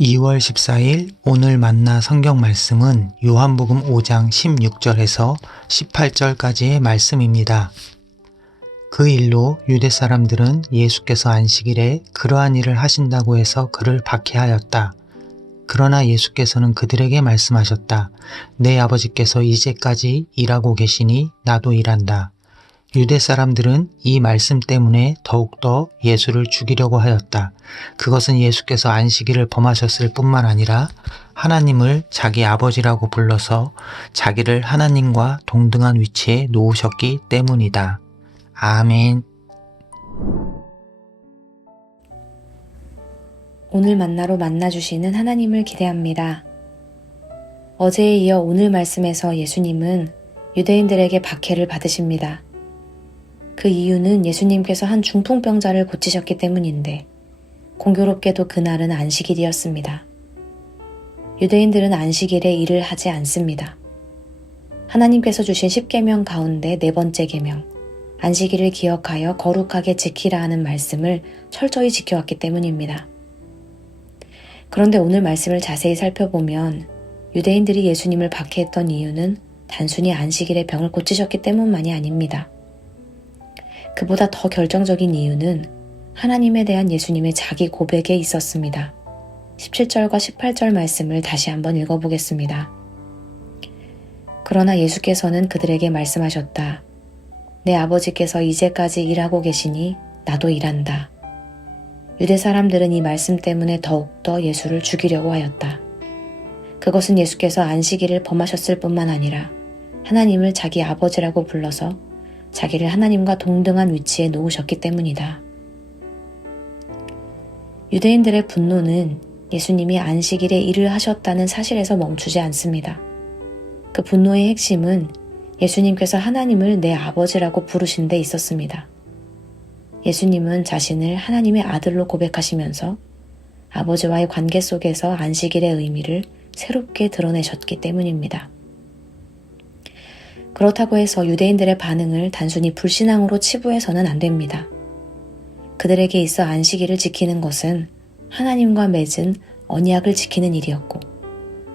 2월 14일 오늘 만나 성경 말씀은 요한복음 5장 16절에서 18절까지의 말씀입니다. 그 일로 유대 사람들은 예수께서 안식일에 그러한 일을 하신다고 해서 그를 박해하였다. 그러나 예수께서는 그들에게 말씀하셨다. 내 아버지께서 이제까지 일하고 계시니 나도 일한다. 유대 사람들은 이 말씀 때문에 더욱더 예수를 죽이려고 하였다. 그것은 예수께서 안식일을 범하셨을 뿐만 아니라 하나님을 자기 아버지라고 불러서 자기를 하나님과 동등한 위치에 놓으셨기 때문이다. 아멘. 오늘 만나로 만나주시는 하나님을 기대합니다. 어제에 이어 오늘 말씀에서 예수님은 유대인들에게 박해를 받으십니다. 그 이유는 예수님께서 한 중풍병자를 고치셨기 때문인데 공교롭게도 그날은 안식일이었습니다. 유대인들은 안식일에 일을 하지 않습니다. 하나님께서 주신 10계명 가운데 네 번째 계명, 안식일을 기억하여 거룩하게 지키라 하는 말씀을 철저히 지켜왔기 때문입니다. 그런데 오늘 말씀을 자세히 살펴보면 유대인들이 예수님을 박해했던 이유는 단순히 안식일에 병을 고치셨기 때문만이 아닙니다. 그보다 더 결정적인 이유는 하나님에 대한 예수님의 자기 고백에 있었습니다. 17절과 18절 말씀을 다시 한번 읽어보겠습니다. 그러나 예수께서는 그들에게 말씀하셨다. 내 아버지께서 이제까지 일하고 계시니 나도 일한다. 유대 사람들은 이 말씀 때문에 더욱더 예수를 죽이려고 하였다. 그것은 예수께서 안식일을 범하셨을 뿐만 아니라 하나님을 자기 아버지라고 불러서 자기를 하나님과 동등한 위치에 놓으셨기 때문이다. 유대인들의 분노는 예수님이 안식일에 일을 하셨다는 사실에서 멈추지 않습니다. 그 분노의 핵심은 예수님께서 하나님을 내 아버지라고 부르신 데 있었습니다. 예수님은 자신을 하나님의 아들로 고백하시면서 아버지와의 관계 속에서 안식일의 의미를 새롭게 드러내셨기 때문입니다. 그렇다고 해서 유대인들의 반응을 단순히 불신앙으로 치부해서는 안 됩니다. 그들에게 있어 안식일을 지키는 것은 하나님과 맺은 언약을 지키는 일이었고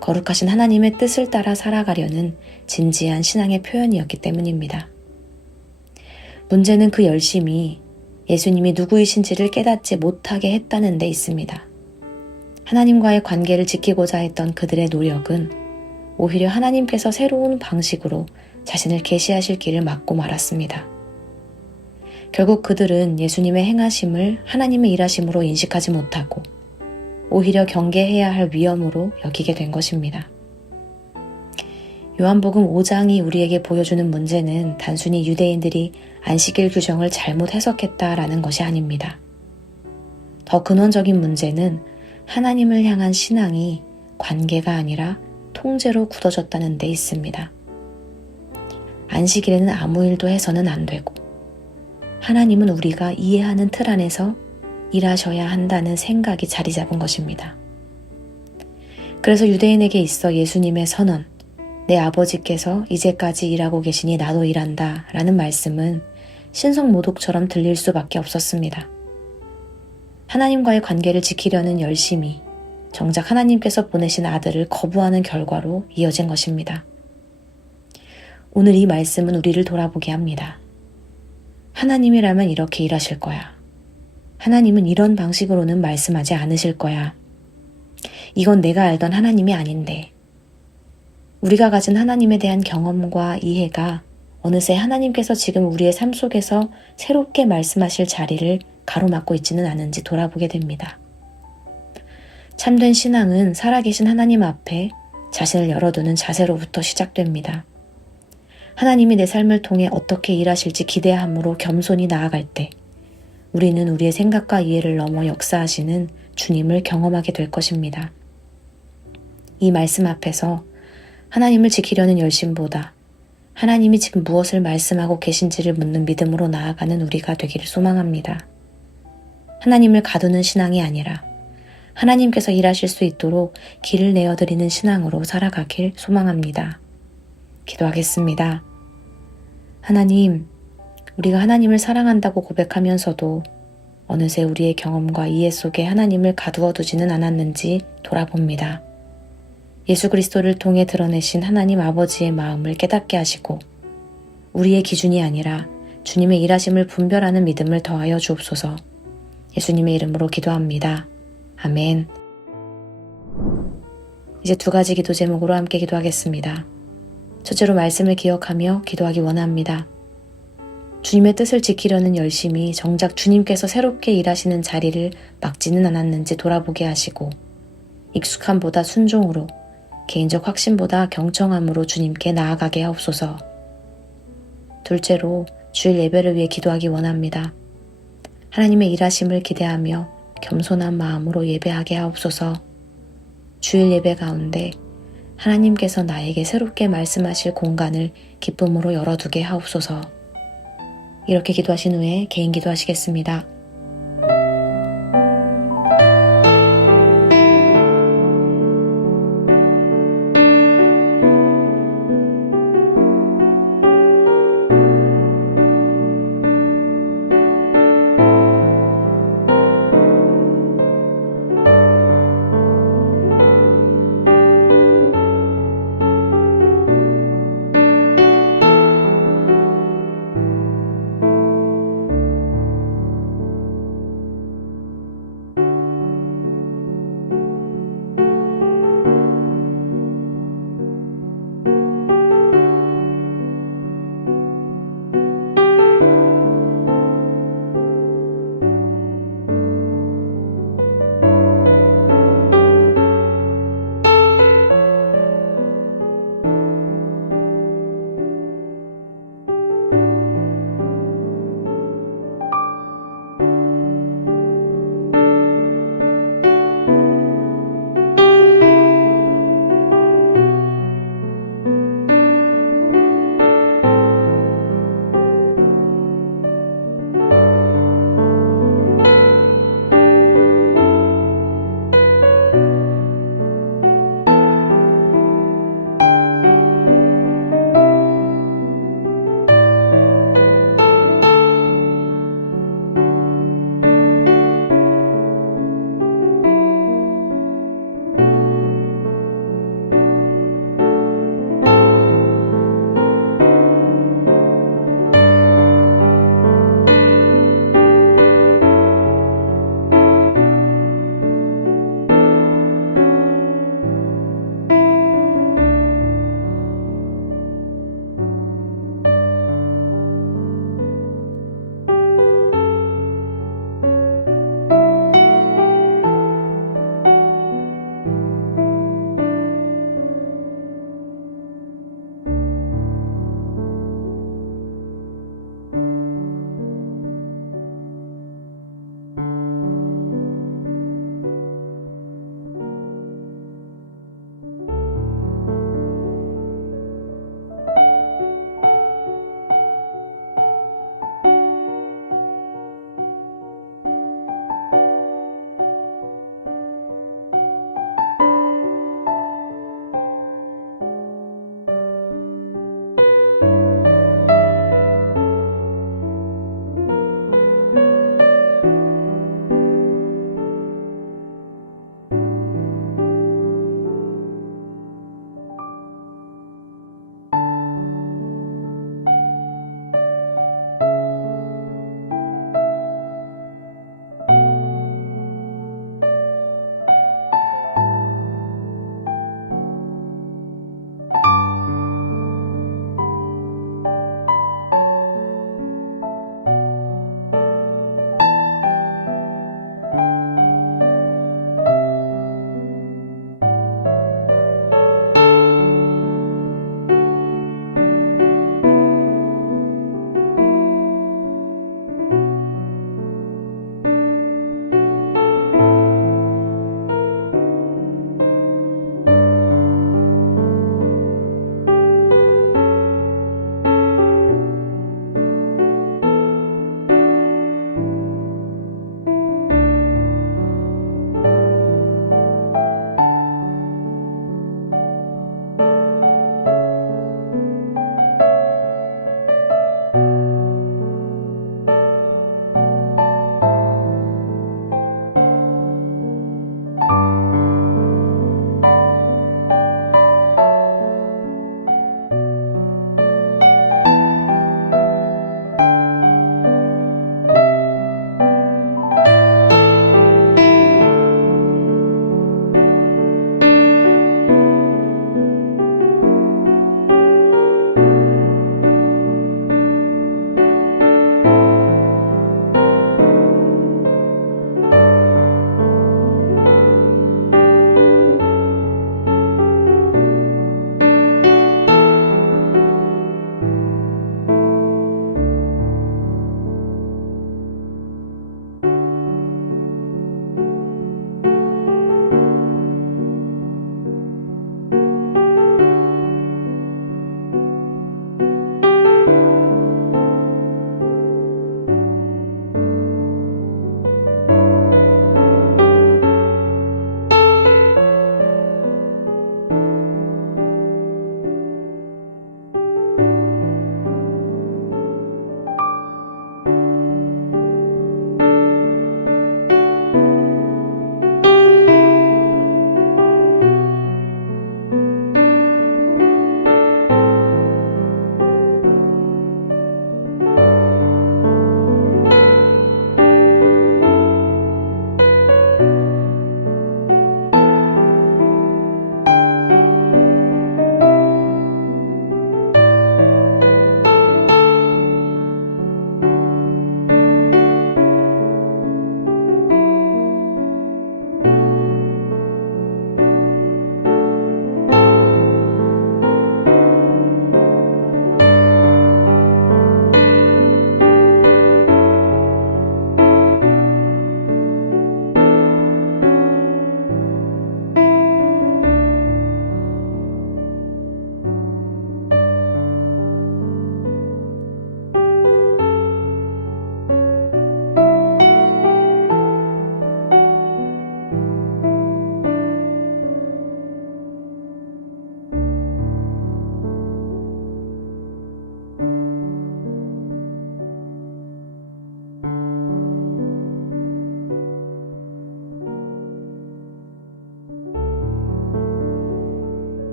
거룩하신 하나님의 뜻을 따라 살아가려는 진지한 신앙의 표현이었기 때문입니다. 문제는 그 열심이 예수님이 누구이신지를 깨닫지 못하게 했다는 데 있습니다. 하나님과의 관계를 지키고자 했던 그들의 노력은 오히려 하나님께서 새로운 방식으로 자신을 계시하실 길을 막고 말았습니다. 결국 그들은 예수님의 행하심을 하나님의 일하심으로 인식하지 못하고 오히려 경계해야 할 위험으로 여기게 된 것입니다. 요한복음 5장이 우리에게 보여주는 문제는 단순히 유대인들이 안식일 규정을 잘못 해석했다라는 것이 아닙니다. 더 근원적인 문제는 하나님을 향한 신앙이 관계가 아니라 통제로 굳어졌다는 데 있습니다. 안식일에는 아무 일도 해서는 안 되고 하나님은 우리가 이해하는 틀 안에서 일하셔야 한다는 생각이 자리 잡은 것입니다. 그래서 유대인에게 있어 예수님의 선언, 내 아버지께서 이제까지 일하고 계시니 나도 일한다 라는 말씀은 신성모독처럼 들릴 수밖에 없었습니다. 하나님과의 관계를 지키려는 열심이 정작 하나님께서 보내신 아들을 거부하는 결과로 이어진 것입니다. 오늘 이 말씀은 우리를 돌아보게 합니다. 하나님이라면 이렇게 일하실 거야. 하나님은 이런 방식으로는 말씀하지 않으실 거야. 이건 내가 알던 하나님이 아닌데. 우리가 가진 하나님에 대한 경험과 이해가 어느새 하나님께서 지금 우리의 삶 속에서 새롭게 말씀하실 자리를 가로막고 있지는 않은지 돌아보게 됩니다. 참된 신앙은 살아계신 하나님 앞에 자신을 열어두는 자세로부터 시작됩니다. 하나님이 내 삶을 통해 어떻게 일하실지 기대함으로 겸손히 나아갈 때 우리는 우리의 생각과 이해를 넘어 역사하시는 주님을 경험하게 될 것입니다. 이 말씀 앞에서 하나님을 지키려는 열심보다 하나님이 지금 무엇을 말씀하고 계신지를 묻는 믿음으로 나아가는 우리가 되기를 소망합니다. 하나님을 가두는 신앙이 아니라 하나님께서 일하실 수 있도록 길을 내어드리는 신앙으로 살아가길 소망합니다. 기도하겠습니다. 하나님, 우리가 하나님을 사랑한다고 고백하면서도 어느새 우리의 경험과 이해 속에 하나님을 가두어 두지는 않았는지 돌아봅니다. 예수 그리스도를 통해 드러내신 하나님 아버지의 마음을 깨닫게 하시고 우리의 기준이 아니라 주님의 일하심을 분별하는 믿음을 더하여 주옵소서. 예수님의 이름으로 기도합니다. 아멘. 이제 두 가지 기도 제목으로 함께 기도하겠습니다. 첫째로 말씀을 기억하며 기도하기 원합니다. 주님의 뜻을 지키려는 열심이 정작 주님께서 새롭게 일하시는 자리를 막지는 않았는지 돌아보게 하시고 익숙함보다 순종으로 개인적 확신보다 경청함으로 주님께 나아가게 하옵소서. 둘째로 주일 예배를 위해 기도하기 원합니다. 하나님의 일하심을 기대하며 겸손한 마음으로 예배하게 하옵소서. 주일 예배 가운데 하나님께서 나에게 새롭게 말씀하실 공간을 기쁨으로 열어두게 하옵소서. 이렇게 기도하신 후에 개인 기도하시겠습니다.